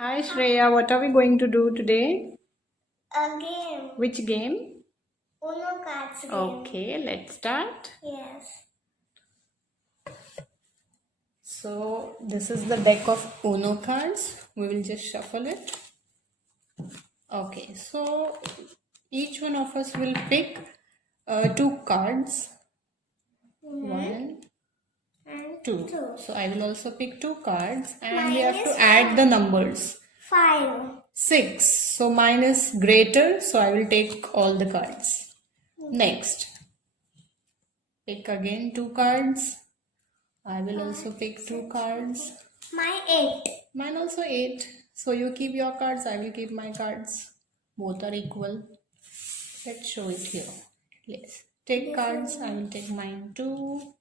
Hi Shreya, what are we going to do today? A game. Which game? Uno cards game. Okay, let's start. Yes. So, this is the deck of Uno cards. We will just shuffle it. Okay, so each one of us will pick two cards. One, And two. two. So, I will also pick two cards and Mine we have is to add the numbers. 5. 6. So, mine is greater, so I will take all the cards. Next, pick again two cards. I will also pick two cards. My 8. Mine also 8. So you keep your cards, I will keep my cards. Both are equal. Let's show it here. Yes. Take cards, I will take mine too.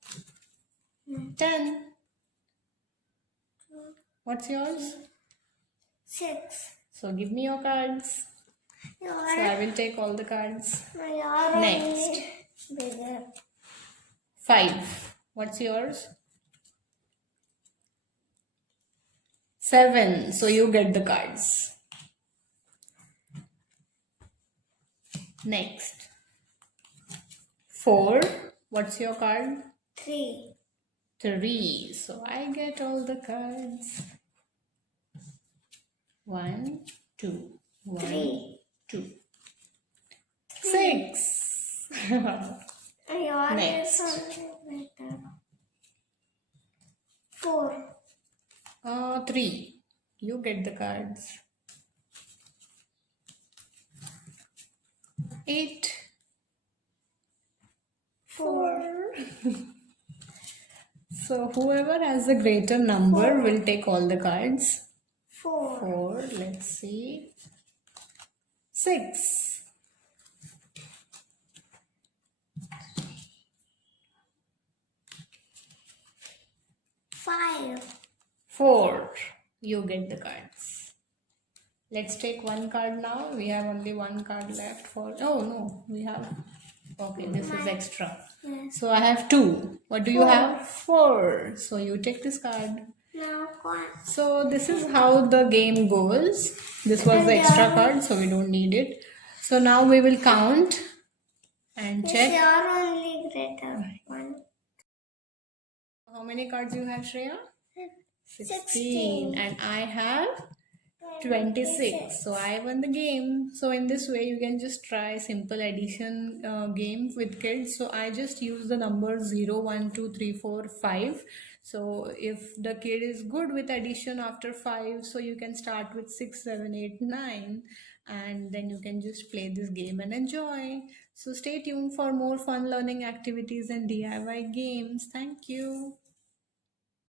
10. What's yours? 6. So give me your cards. Your, So I will take all the cards. your Next. only bigger. 5. What's yours? 7. So you get the cards. Next. 4. What's your card? 3. 3. So I get all the cards. 1, 2. 1, 3. 2. 6. Your Next. is only better. 4. 3. You get the cards. 8. 4. So whoever has the greater number will take all the cards. 4. 4. Let's see. 6. 5. 4. You get the cards. Let's take one card now. We have only one card left for. Oh no, we have. Okay, this is extra. Yes. So I have 2. What do you have? 4. So you take this card. Now one. So this is how the game goes. This was the extra card, so we don't need it. So now we will count and check. Your only greater one. How many cards you have, Shreya? 16. And I have 26. So I won the game. So in this way you can just try simple addition game with kids. So I just use the numbers 0, 1, 2, 3, 4, 5. So if the kid is good with addition after 5, so you can start with 6, 7, 8, 9, and then you can just play this game and enjoy. So stay tuned for more fun learning activities and DIY games. Thank you.